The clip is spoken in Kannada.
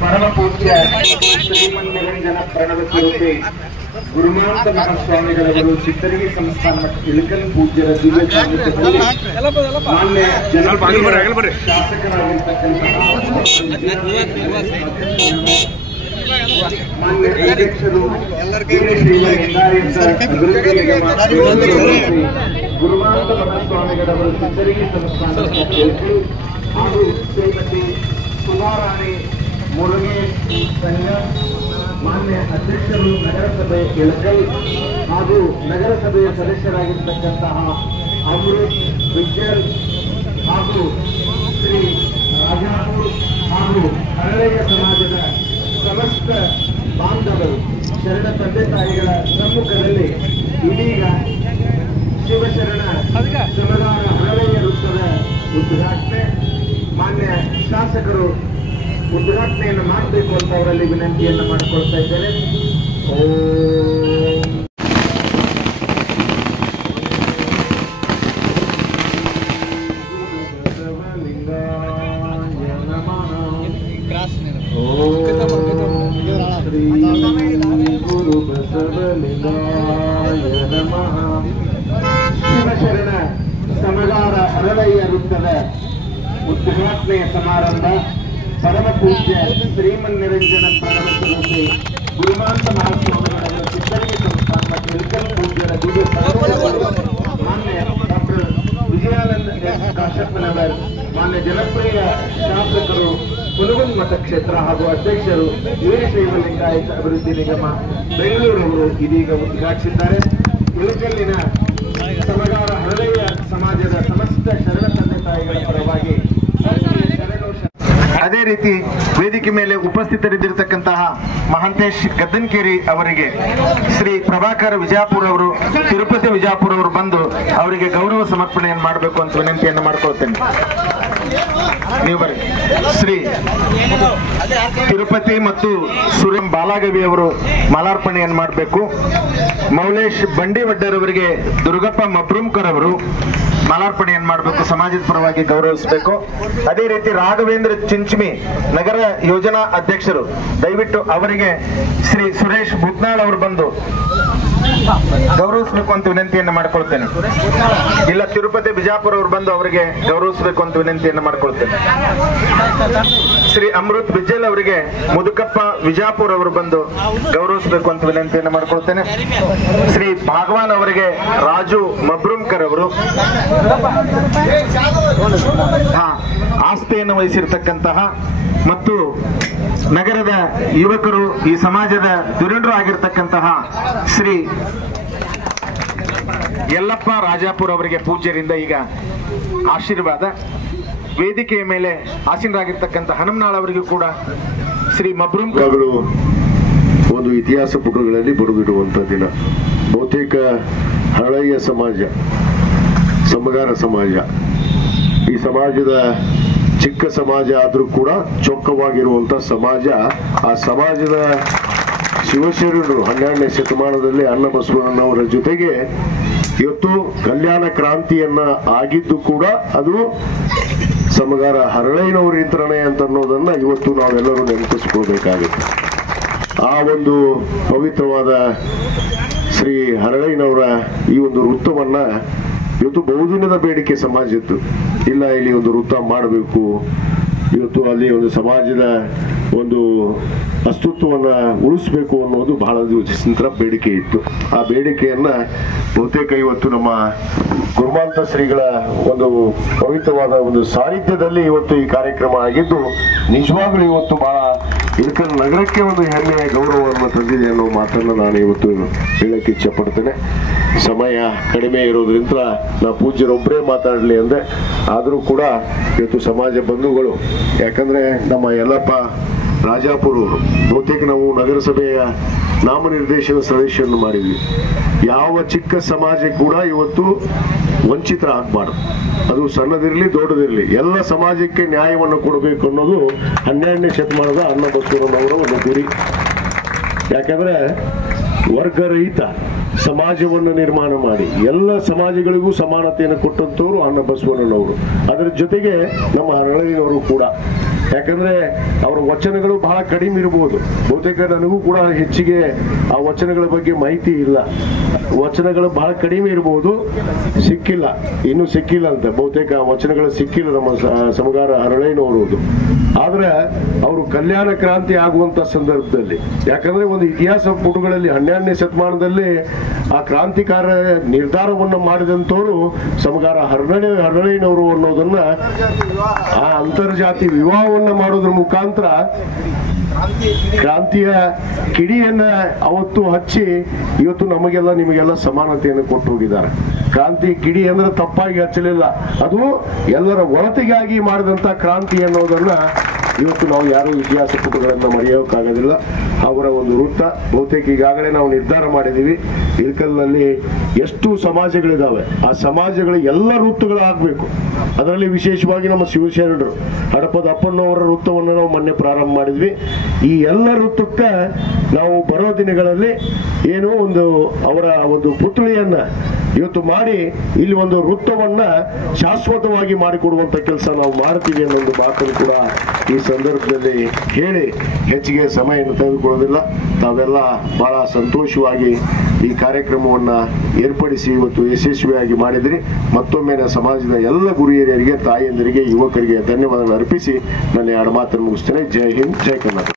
ಪರಮ ಪೂಜ್ಯ ಶ್ರೀಮನ್ನಿರಂಜನ ಪ್ರಣವತಿ ರೂಪಿ ಗುರುಮಾಂತ ಮಹಾಸ್ವಾಮಿಗಳವರು ಚಿತ್ತರಿಗೆ ಸಂಸ್ಥಾನ ಇಳಕಲ್ ಪೂಜ್ಯರ ದಿವ್ಯ ಸಾನ್ನಿಧ್ಯದಲ್ಲಿ ಮಾನ್ಯ ಶಾಸಕರಾಗಿರ್ತಕ್ಕಂತಹ ಮಾನ್ಯ ಅಧ್ಯಕ್ಷರು ಗುರುಮಾಂತ ಮಹಾಸ್ವಾಮಿಗಳವರು ಚಿತ್ತರಿಗೆ ಸಂಸ್ಥಾನ ಹಾಗೂ ಶ್ರೀಮತಿ ಸುಧಾರಾಣಿ ಮುರುಗೇಶ್ ಸಂಘ ಮಾನ್ಯ ಅಧ್ಯಕ್ಷರು ನಗರಸಭೆ ಇಳಕಲ್ ಹಾಗೂ ನಗರಸಭೆಯ ಸದಸ್ಯರಾಗಿರ್ತಕ್ಕಂತಹ ಅಮೃತ್ ವಿಜ್ಜಲ್ ಹಾಗೂ ಶ್ರೀ ರಾಜಾಪುರ್ ಹಾಗೂ ಹರಳೆಯ ಸಮಾಜದ ಸಮಸ್ತ ಬಾಂಧವರು ಶರಣ ತಂದೆ ತಾಯಿಗಳ ಸಮ್ಮುಖದಲ್ಲಿ ಇದೀಗ ಶಿವಶರಣ ಸಮಗಾರ ಹರಳೆಯ ವೃತ್ತದ ಉದ್ಘಾಟನೆ ಮಾನ್ಯ ಶಾಸಕರು ಉದ್ಘಾಟನೆಯನ್ನು ಮಾಡಬೇಕು ಅಂತ ಅವರಲ್ಲಿ ವಿನಂತಿಯನ್ನು ಮಾಡಿಕೊಳ್ತಾ ಇದ್ದೇನೆ. ಗುರು ಬಸವಲಿಂಗಾಯ ನಮಃ. ಶಿವಶರಣ ಸಮಗಾರ ಹರಳೆಯ ವೃತ್ತದ ಉದ್ಘಾಟನೆಯ ಸಮಾರಂಭ ಪರಮ ಪೂಜ್ಯ ಶ್ರೀಮನ್ನಿರಂಜನ ಪ್ರಣವತಿ ರೂಪಿ ಗುರುಮಾಂತ ಮಹಾಸ್ವಾಮಿಗಳವರ ಚಿತ್ತರಿಗೆ ಸಂಸ್ಥಾನ ಇಳಕಲ್ ಪೂಜ್ಯರ ದಿವ್ಯ ಮಾನ್ಯ ಡಾಕ್ಟರ್ ವಿಜಯಾನಂದ ಕಾಶ್ಯಪ್ಪನವರ್ ಮಾನ್ಯ ಜನಪ್ರಿಯ ಶಾಸಕರು ಹುನಗುಂದ ಮತಕ್ಷೇತ್ರ ಹಾಗೂ ಅಧ್ಯಕ್ಷರು ವೀರಶೈವ ಲಿಂಗಾಯತ ಅಭಿವೃದ್ಧಿ ನಿಗಮ ಬೆಂಗಳೂರವರು ಇದೀಗ ಉದ್ಘಾಟಿಸಿದ್ದಾರೆ. ಇಳಕಲ್ಲಿನ ಸಮಗಾರ ಹರಳೆಯ ಸಮಾಜದ ಸಮಸ್ತ ಶರಣ ತಂದೆ ತಾಯಿಗಳ ಪರವಾಗಿ ಅದೇ ರೀತಿ ವೇದಿಕೆ ಮೇಲೆ ಉಪಸ್ಥಿತರಿದ್ದಿರತಕ್ಕಂತಹ ಮಹಾಂತೇಶ್ ಗದ್ದನ್ಕೇರಿ ಅವರಿಗೆ ಶ್ರೀ ಪ್ರಭಾಕರ್ ವಿಜಾಪುರ ಅವರು ತಿರುಪತಿ ವಿಜಾಪುರ ಅವರು ಬಂದು ಅವರಿಗೆ ಗೌರವ ಸಮರ್ಪಣೆಯನ್ನು ಮಾಡಬೇಕು ಅಂತ ವಿನಂತಿಯನ್ನು ಮಾಡ್ಕೊಳ್ತೇನೆ. ನೀವು ಬರೀ ಶ್ರೀ ತಿರುಪತಿ ಮತ್ತು ಸುರೇಂ ಬಾಲಾಗವಿ ಅವರು ಮಾಲಾರ್ಪಣೆಯನ್ನು ಮಾಡಬೇಕು. ಮೌಲೇಶ್ ಬಂಡಿವಡ್ಡರ್ ಅವರಿಗೆ ದುರ್ಗಪ್ಪ ಮಬ್ರೂಮ್ಕರ್ ಅವರು ಮಾಲಾರ್ಪಣೆಯನ್ನು ಮಾಡಬೇಕು, ಸಮಾಜದ ಪರವಾಗಿ ಗೌರವಿಸಬೇಕು. ಅದೇ ರೀತಿ ರಾಘವೇಂದ್ರ ಚಿಂಚಮಿ ನಗರ ಯೋಜನಾ ಅಧ್ಯಕ್ಷರು ದಯವಿಟ್ಟು ಅವರಿಗೆ ಶ್ರೀ ಸುರೇಶ್ ಭೂತ್ನಾಳ್ ಅವರು ಬಂದು ಗೌರವಿಸಬೇಕು ಅಂತ ವಿನಂತಿಯನ್ನು ಮಾಡ್ಕೊಳ್ತೇನೆ. ಇಲ್ಲ ತಿರುಪತಿ ಬಿಜಾಪುರ ಅವರು ಬಂದು ಅವರಿಗೆ ಗೌರವಿಸಬೇಕು ಅಂತ ವಿನಂತಿಯನ್ನು ಮಾಡ್ಕೊಳ್ತೇನೆ. ಶ್ರೀ ಅಮೃತ್ ವಿಜ್ಜಲ್ ಅವರಿಗೆ ಮುದುಕಪ್ಪ ವಿಜಾಪುರ ಅವರು ಬಂದು ಗೌರವಿಸಬೇಕು ಅಂತ ವಿನಂತಿಯನ್ನು ಮಾಡ್ಕೊಳ್ತೇನೆ. ಶ್ರೀ ಭಾಗವಾನ್ ಅವರಿಗೆ ರಾಜು ಮಬ್ರೂಮ್ಕರ್ ಅವರು ಆಸ್ಥೆಯನ್ನು ವಹಿಸಿರ್ತಕ್ಕಂತಹ ಮತ್ತು ನಗರದ ಯುವಕರು ಈ ಸಮಾಜದ ಧುರೀಣರು ಆಗಿರ್ತಕ್ಕಂತಹ ಶ್ರೀ ಯಲ್ಲಪ್ಪ ರಾಜಾಪುರ ಅವರಿಗೆ ಪೂಜ್ಯರಿಂದ ಈಗ ಆಶೀರ್ವಾದ. ವೇದಿಕೆಯ ಮೇಲೆ ಆಸೀನರಾಗಿರ್ತಕ್ಕಂತಹ ಹನುಮನಾಳ್ ಅವರಿಗೂ ಕೂಡ ಶ್ರೀ ಮಬ್ರೂಮ್ಗಳು ಒಂದು ಇತಿಹಾಸ ಪುಟಗಳಲ್ಲಿ ಬರೆದಿಡುವಂತ ದಿನ. ಬಹುತೇಕ ಹಳೆಯ ಸಮಾಜ, ಸಮಗಾರ ಸಮಾಜ, ಈ ಸಮಾಜದ ಚಿಕ್ಕ ಸಮಾಜ ಆದ್ರೂ ಕೂಡ ಚೊಕ್ಕವಾಗಿರುವಂತ ಸಮಾಜ. ಆ ಸಮಾಜದ ಶಿವಶರಣರು 12ನೇ ಶತಮಾನದಲ್ಲಿ ಅಣ್ಣ ಬಸವಣ್ಣನವರ ಜೊತೆಗೆ ಇವತ್ತು ಕಲ್ಯಾಣ ಕ್ರಾಂತಿಯನ್ನ ಆಗಿದ್ದು ಕೂಡ ಅದು ಸಮಗಾರ ಹರಳೈನವರಿಂದನೇ ಅಂತ ಅನ್ನೋದನ್ನ ಇವತ್ತು ನಾವೆಲ್ಲರೂ ನೆನಪಿಸ್ಕೊಳ್ಬೇಕಾಗುತ್ತೆ. ಆ ಒಂದು ಪವಿತ್ರವಾದ ಶ್ರೀ ಹರಳೈನವರ ಈ ಒಂದು ವೃತ್ತವನ್ನ ಇವತ್ತು ಬಹುದಿನದ ಬೇಡಿಕೆ ಸಮಾಜದ್ದು. ಇಲ್ಲ, ಇಲ್ಲಿ ಒಂದು ವೃತ್ತ ಮಾಡಬೇಕು, ಇವತ್ತು ಅಲ್ಲಿ ಒಂದು ಸಮಾಜದ ಒಂದು ಅಸ್ತಿತ್ವವನ್ನ ಉಳಿಸ್ಬೇಕು ಅನ್ನೋದು ಬಹಳ ದಿವಸದಿಂದ ಬೇಡಿಕೆ ಇತ್ತು. ಆ ಬೇಡಿಕೆಯನ್ನ ಬಹುತೇಕ ಇವತ್ತು ನಮ್ಮ ಗುರುಮಾಂತ ಶ್ರೀಗಳ ಒಂದು ಪವಿತ್ರವಾದ ಒಂದು ಸಾನ್ನಿಧ್ಯದಲ್ಲಿ ಇವತ್ತು ಈ ಕಾರ್ಯಕ್ರಮ ಆಗಿದ್ದು ನಿಜವಾಗ್ಲೂ ಇವತ್ತು ಬಹಳ ಇಳಕಲ್ ನಗರಕ್ಕೆ ಒಂದು ಹೆಮ್ಮೆಯ ಗೌರವವನ್ನು ತಂದಿದೆ ಅನ್ನೋ ಮಾತನ್ನು ನಾನು ಇವತ್ತು ಹೇಳಕ್ಕೆ ಇಚ್ಛೆ ಪಡ್ತೇನೆ. ಸಮಯ ಕಡಿಮೆ ಇರೋದ್ರಿಂದ ನಾ ಪೂಜ್ಯರೊಬ್ಬರೇ ಮಾತಾಡಲಿ ಅಂದೆ. ಆದರೂ ಕೂಡ ಇವತ್ತು ಸಮಾಜ ಬಂಧುಗಳು, ಯಾಕಂದ್ರೆ ನಮ್ಮ ಯಲ್ಲಪ್ಪ ರಾಜಾಪುರ ಬಹುತೇಕ ನಾವು ನಗರಸಭೆಯ ನಾಮನಿರ್ದೇಶನ ಸದಸ್ಯರನ್ನು ಮಾಡಿದ್ವಿ. ಯಾವ ಚಿಕ್ಕ ಸಮಾಜ ಕೂಡ ಇವತ್ತು ವಂಚಿತರ ಆಗ್ಬಾರ್ದು. ಅದು ಸಣ್ಣದಿರಲಿ ದೊಡ್ಡದಿರಲಿ, ಎಲ್ಲ ಸಮಾಜಕ್ಕೆ ನ್ಯಾಯವನ್ನು ಕೊಡಬೇಕು ಅನ್ನೋದು 12ನೇ ಶತಮಾನದ ಅಣ್ಣ ಬಸವಣ್ಣನವರ ಒಂದು ಗುರಿ. ಯಾಕಂದ್ರೆ ವರ್ಗರಹಿತ ಸಮಾಜವನ್ನು ನಿರ್ಮಾಣ ಮಾಡಿ ಎಲ್ಲ ಸಮಾಜಗಳಿಗೂ ಸಮಾನತೆಯನ್ನು ಕೊಟ್ಟಂತವರು ಅಣ್ಣ ಬಸವಣ್ಣನವರು. ಅದರ ಜೊತೆಗೆ ನಮ್ಮ ಹರಳಯ್ಯನವರು ಕೂಡ. ಯಾಕಂದ್ರೆ ಅವರ ವಚನಗಳು ಬಹಳ ಕಡಿಮೆ ಇರಬಹುದು, ಬಹುತೇಕ ನನಗೂ ಕೂಡ ಹೆಚ್ಚಿಗೆ ಆ ವಚನಗಳ ಬಗ್ಗೆ ಮಾಹಿತಿ ಇಲ್ಲ. ವಚನಗಳು ಬಹಳ ಕಡಿಮೆ ಇರಬಹುದು, ಸಿಕ್ಕಿಲ್ಲ, ಇನ್ನೂ ಸಿಕ್ಕಿಲ್ಲ ಅಂತ ಬಹುತೇಕ ವಚನಗಳು ಸಿಕ್ಕಿಲ್ಲ ನಮ್ಮ ಸಮಗಾರ ಹರಳಯ್ಯನವರು. ಆದ್ರೆ ಅವರು ಕಲ್ಯಾಣ ಕ್ರಾಂತಿ ಆಗುವಂತ ಸಂದರ್ಭದಲ್ಲಿ, ಯಾಕಂದ್ರೆ ಒಂದು ಇತಿಹಾಸ ಪುಟಗಳಲ್ಲಿ 12ನೇ ಶತಮಾನದಲ್ಲಿ ಆ ಕ್ರಾಂತಿಕಾರ ನಿರ್ಧಾರವನ್ನು ಮಾಡಿದಂತವರು ಸಮಗಾರ ಹರಳಯ್ಯನವರು ಅನ್ನೋದನ್ನ ಆ ಅಂತರ್ಜಾತಿ ವಿವಾಹವನ್ನ ಮಾಡೋದ್ರ ಮುಖಾಂತರ ಕ್ರಾಂತಿಯ ಕಿಡಿಯನ್ನ ಅವತ್ತು ಹಚ್ಚಿ ಇವತ್ತು ನಮಗೆಲ್ಲ ನಿಮಗೆಲ್ಲ ಸಮಾನತೆಯನ್ನು ಕೊಟ್ಟು ಹೋಗಿದ್ದಾರೆ. ಕ್ರಾಂತಿ ಕಿಡಿ ಅಂದ್ರೆ ತಪ್ಪಾಗಿ ಹಚ್ಚಲಿಲ್ಲ, ಅದು ಎಲ್ಲರ ಒಳತಿಗಾಗಿ ಮಾಡಿದಂತ ಕ್ರಾಂತಿ ಅನ್ನೋದನ್ನ ಇವತ್ತು ನಾವು ಯಾರು ಇತಿಹಾಸ ಪುಟಗಳನ್ನ ಮರೆಯೋಕ್ಕಾಗೋದಿಲ್ಲ. ಅವರ ಒಂದು ವೃತ್ತ ಬಹುತೇಕ ಈಗಾಗಲೇ ನಾವು ನಿರ್ಧಾರ ಮಾಡಿದೀವಿ. ಇಳಕಲ್ನಲ್ಲಿ ಎಷ್ಟು ಸಮಾಜಗಳಿದಾವೆ, ಆ ಸಮಾಜಗಳ ಎಲ್ಲ ವೃತ್ತಗಳಾಗಬೇಕು. ಅದರಲ್ಲಿ ವಿಶೇಷವಾಗಿ ನಮ್ಮ ಶಿವಶರಣರು ಹಡಪದ ಅಪ್ಪಣ್ಣವರ ವೃತ್ತವನ್ನು ನಾವು ಮೊನ್ನೆ ಪ್ರಾರಂಭ ಮಾಡಿದ್ವಿ. ಈ ಎಲ್ಲ ವೃತ್ತಕ್ಕೆ ನಾವು ಬರೋ ದಿನಗಳಲ್ಲಿ ಏನೋ ಒಂದು ಅವರ ಒಂದು ಪುತ್ಳಿಯನ್ನ ಇವತ್ತು ಮಾಡಿ ಇಲ್ಲಿ ಒಂದು ವೃತ್ತವನ್ನ ಶಾಶ್ವತವಾಗಿ ಮಾಡಿಕೊಡುವಂತ ಕೆಲಸ ನಾವು ಮಾಡ್ತೀವಿ ಅನ್ನೋ ಒಂದು ಮಾತನ್ನು ಕೂಡ ಈ ಸಂದರ್ಭದಲ್ಲಿ ಹೇಳಿ ಹೆಚ್ಚಿಗೆ ಸಮಯವನ್ನು ತೆಗೆದುಕೊಳ್ಳೋದಿಲ್ಲ. ತಾವೆಲ್ಲ ಬಹಳ ಸಂತೋಷವಾಗಿ ಈ ಕಾರ್ಯಕ್ರಮವನ್ನ ಏರ್ಪಡಿಸಿ ಇವತ್ತು ಯಶಸ್ವಿಯಾಗಿ ಮಾಡಿದ್ರಿ. ಮತ್ತೊಮ್ಮೆ ಸಮಾಜದ ಎಲ್ಲ ಗುರಿಯರಿಗೆ, ತಾಯಿಯಂದರಿಗೆ, ಯುವಕರಿಗೆ ಧನ್ಯವಾದಗಳು ಅರ್ಪಿಸಿ ನನ್ನ ಎರಡು ಮಾತನ್ನು ಮುಗಿಸ್ತೇನೆ. ಜೈ ಹಿಂದ್, ಜೈ ಕರ್ನಾಟಕ.